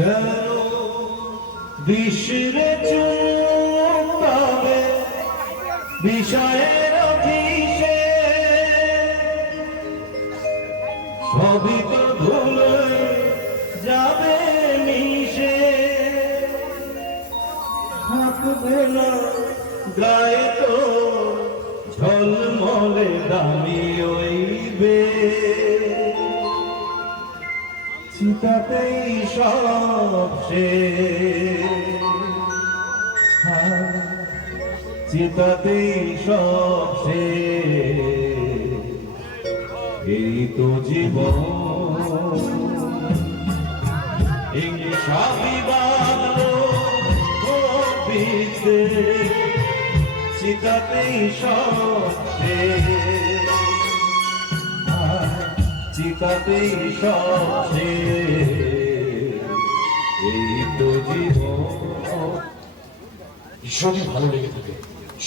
কেন বিশ্বরে চুম্বাবে বিষয়ের অভিষে সবই তো ভুলে যাবে মিশে থাকবে না গায়ে তো ঝলমলে দামি ওইবে চিতাতেই সব চিতাতেই সব এই তো জীবন হিংসা বিবাদ চিতাতেই সব চিতাতেই সব এই তো জীবন ভীষণই ভালো লেগে থাকে।